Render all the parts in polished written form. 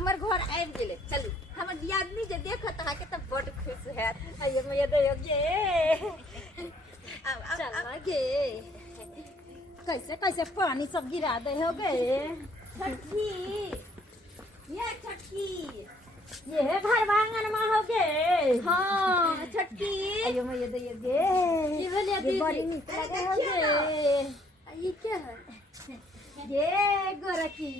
हमर घर आबि गेले। चलू हमर दियादनी जे देखत अहाँ के त बड़ खुश हैत। आइए मैं दे गे चल गे कैसे कैसे पानी सब गिरा दे हो गए। छठी ये छठी ये घर आंगन में हो गए। हाँ छठी आइए मैं दे गे ये बड़ी नीक लगे हो गए। ये क्या है ये गोरखी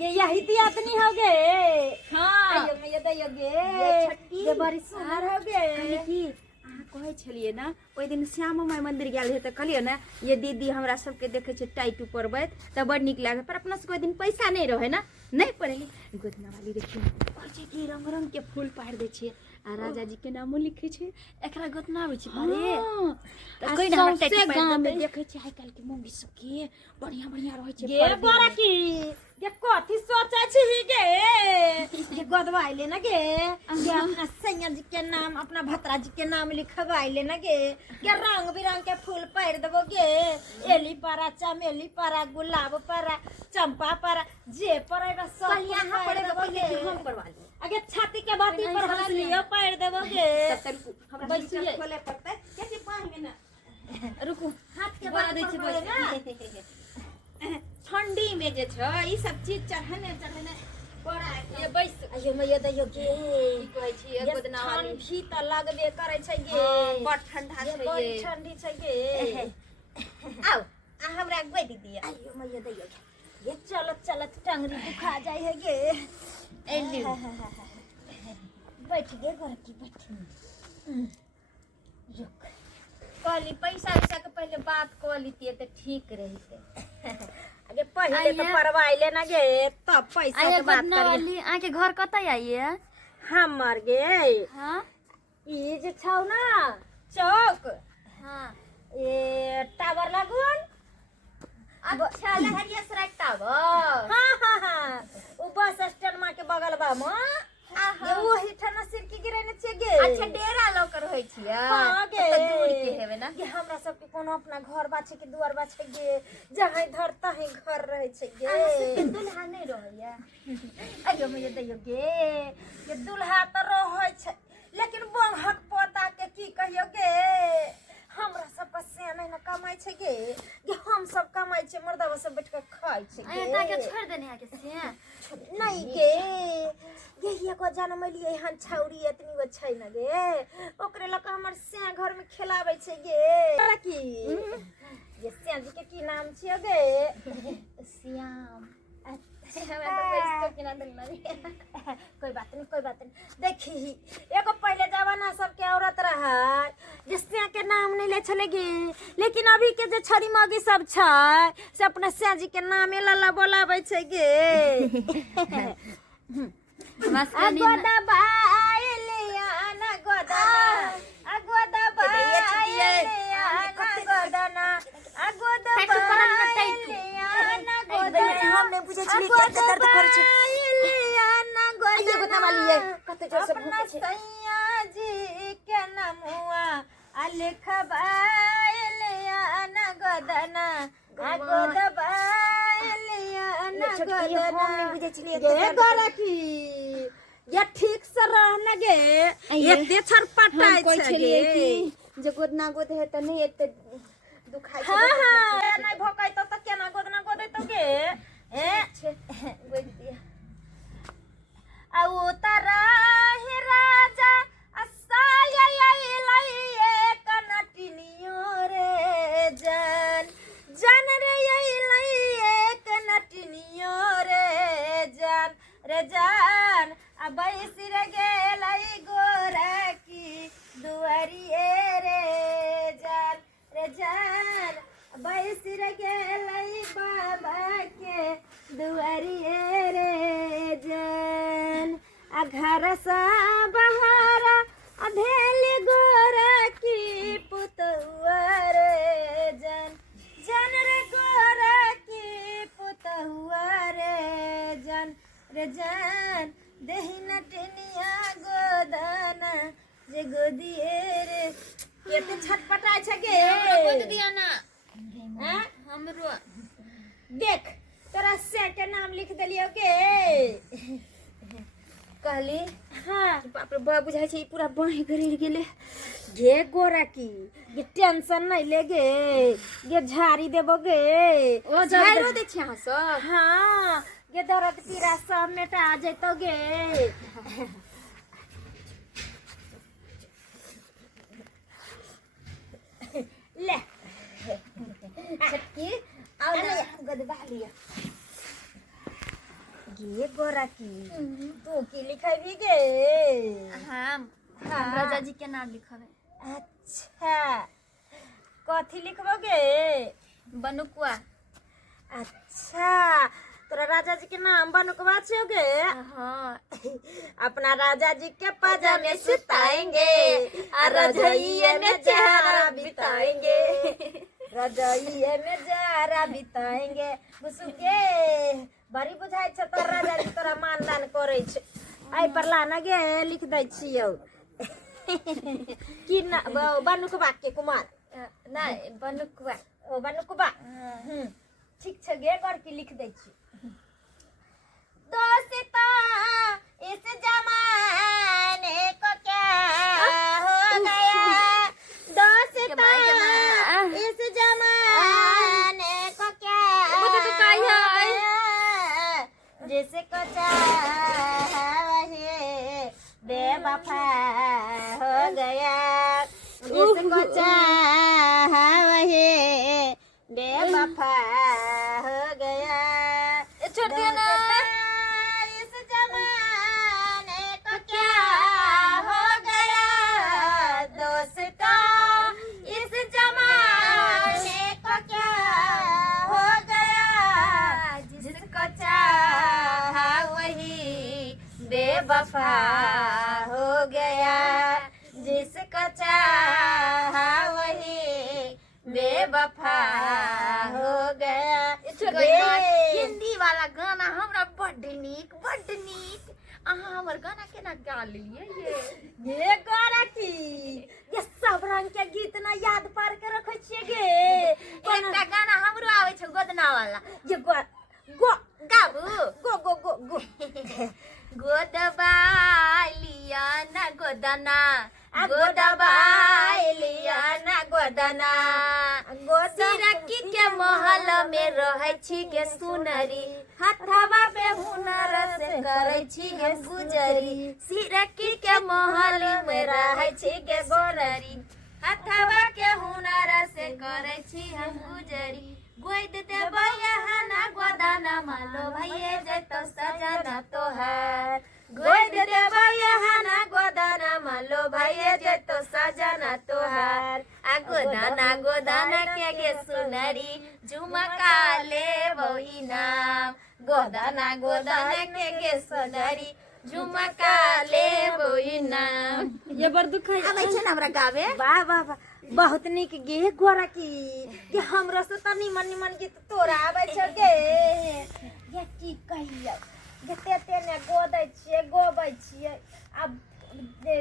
ये यही दियादनी हो गए। हाँ आइयो मैं दे गे ये बड़ी सुंदर हो गए। की कहे छलिए ना ओइ दिन श्यामा माई मंदिर गेल रहे त कहलिए ना ये दीदी हमरा सबके देखे छे टाइटू परबैत त बड़ निक लागे पर अपना सबके दिन पैसा नहीं रहे ना नहीं पड़ेली। गोदना वाली देखिए कहै कि रंग रंग के फूल पाड़ दे छे आ राजा जी के नामो लिखे छे एकरा गोदना आबै छे पारे त कई ना टाइटू गांव में देखे छे आइ काल के मौगी सब के बढ़िया बढ़िया रहे छे। ये बड़ा की ये कथी सोचे छी गे ये गोदवाइले ना गे ये अपना सैया जी के नाम अपना भतरा जी के नाम लिखवाइले ना गे ये रंग बिरंग के फूल पाड़ देबो गे। एली पारा चमेली पारा गुलाब पारा चंपा पारा जे परेगा सब यहाँ पड़े देबो गे। हम करवा ले आगे छाती के बाती पर हंस लियो पाड़ देबो गे। हमरा बैठिए खोले पड़ते कैसे पानी में ना रुको हाथ के बात दे छी ठंडी में जे छ ई सब चीज चढ़ने बड़ा ये बैस आइयो मैं दइयो गे की कहै छी गोदना वाली ठंडी त लागबे करे छै गे बड़ ठंडा छै बड़ ठंडी छै गे। आओ आ हमरा गोदी दिया आइयो मैं दइयो ये चलत चलत टंगरी दुखा जाय है गे। एली बैठ गे घर की बैठ रुक कहली पैसा वैसा के पहले बात कर लीतिए तो ठीक रहिते। अगे पहले तो परवाइले ना गे तब पैसा के बात करिए। आके घर कतै आइए हम मर गए। हां ई जे छौ ना चौक हां ए टावर लागून अच्छा लहरिया सराय टावर। हां ओ बस स्टैंड मा के बगल बा म ये वही ठना सिर की गिरने छे गे। अच्छा डेरा लोकर होय छिया। हां गे त दूर के हेबे ना ये हमरा सब के कोनो अपना घर बाछे के दुआर बाछे गे जहां धरता है घर रहे छे गे। अहाँ दुल्हा नहीं रहैया आइयो मैं दइयो गे ये दुल्हा त रहै छे लेकिन बंहक पोता के की कहियो गे हमरा सब पसे नहीं ना कमाई छे गे हम सब कमाई छे मर्दावा सब बैठ के खाई छे गे। आया के छोड़ देने है के से नहीं गे ये को जन्म लिए हन छौरी एतनी गो छै न गे ओकरे लक हमर से घर में खिलाबै छे गे। की ये से जी के की नाम छिए गे श्याम। हमें तो पैसा के ना दिल कोई बात नहीं देखी एगो पहले जमाना सब के औरत रहा जिससे के नाम नहीं ले चले गे लेकिन अभी के जे छड़ी मगी सब छै से अपना से जी के नाम लला बोलाबै छै गे। गोदा बाइलिया ना गोदा गोदा बाइलिया ना गोदा ना गोदा बाइलिया ना गोदा हमने बुझे छी कते दर्द करे छै लिया ना गोदा गोदा वाली है कते जोर से भूखे छै सैया जी के नामुआ आ लिखबाइलिया ना गोदा ना गोदा बाइलिया ना गोदा ना हमने बुझे छी गे गोरखी ये ठीक से रहना गे एते छरपटाई छै गे जे गोदना गोद है त नहीं एते दुखाई छै। हां नहीं भोकाई तो केना गोदना गोदे तो गे गोद दिया आ उतरा हे राजा असाया लइए कनटिनियो रे जान रे लइए कनटिनियो रे जान अब सिर गेलाई गोरा की दुआरिए रे जान अब सिर गेलाई बाबा के दुआरिए रे जान आ घर सा बहारा अधेल गोरा की पुतुआ रे जान रे गोरा की पुतुआ रे जान देही नटनिया गोदाना जे गोदिए रे केते छटपटाय छ गे गोद दिया ना हां हमरो देख तोरा से के नाम लिख देलियो गे कहली हाँ बाप रे बा बुझाइ छै ई पूरा बाँहि गिर गेले गे गोरा की ये टेंशन नहीं ले गे ये झाड़ी देबो गे ओ झाइरो दे छी अहाँ सब हाँ ये दर्द पीड़ा सब मेटा जैतो गे ले छटकी आओ ना गदबा लिया गे गोरा की तू की लिखाई भी गे हम हाँ। राजा जी के नाम लिखबे अच्छा कथी लिखबोगे बनुकुआ अच्छा तोरा राजा जी के नाम बनुकवा छोगे हाँ अपना राजा जी के पजामे सुताएंगे और रजाइए में जहरा बिताएंगे रजाइए में जहरा बिताएंगे बुसुके बड़ी बुझाई छ तोरा राजा जी तोरा मानदान करे छ आई पर लाना गे लिख दै छियौ कि ना बनुकवा के कुमार नहीं बनुकुआ ओ बनुकवा ठीक छ गे कर के लिख दै छी दोस्ता इस जमाने को क्या हो गया दोस्ता इस जमाने को क्या वो तो काई है। हो गया जिसको चाहा वही बेवफा हो गया जिसको चाहा वही बेवफा हो गया छोड़ दिया ना इस जमाने को क्या हो गया दोस्तों इस जमाने को क्या हो गया जिसको चाहा वही बेवफा हो गया जिसको चाहा वही बेवफा हो गया हिंदी वाला गाना हमरा बड्ड नीक अहाँ हमर गाना केना गा लेलिए ये गाना की ये सब रंग के गीत ना याद पार के रखे छिए गे एकटा गाना हमरो आवे छै गोदना वाला ये गो गो गाबू गो गो गो गो गोदबा लिया ना गोदना गोदबा लिया ना गोदना सिरकी के महल में रहै छी गे सुनरी हथवा पे हुनर से करै छी गे गुजरी सिरकी के महल में रहै छी गे गोररी हथवा के हुनर से करै छी हम गुजरी गोद देबै यहाँ ना गोदाना मालो भइए जैतो सजना तोहार गोद देबै यहाँ ना गोदाना मालो भइए जैतो सजना तोहार आ गोदाना के गे सुनरी झुमका लेबो इनाम गोदाना के गे सुनरी झुमका लेबो इनाम ये बर दुखाई आबै छै ना हमरा गावे वाह वाह वाह बहुत निक गे गोरा की कि हमरा से त निमन गीत तोरा आबै छ गे ये की कहियो गते तेने गोदै छिए गोबै छिए अब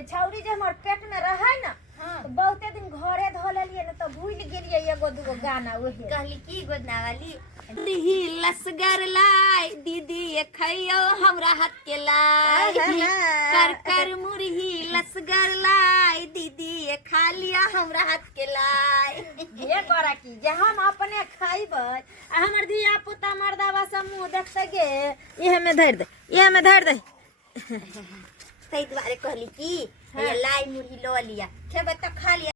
छौरी जे हमर पेट में रहै ना तो बहुते दिन घरे धो लेलिए ना तो भूल गेलिए एगो दूगो गाना ओहे कहली की गोदना वाली दीदी लसगर लाई दीदी खइयो हमरा हाथ के लाई कर कर मुरही लसगर लाई दीदी खा लिया हमरा हाथ के लाई ये गोरा की जे हम अपने खाइबै आ हमर धिया पुता मर्दावा सब मुंह देखते गे इहे में धर दे तै दुआरे कहली की लाई मुरही लो लिया खेबै त खा लिया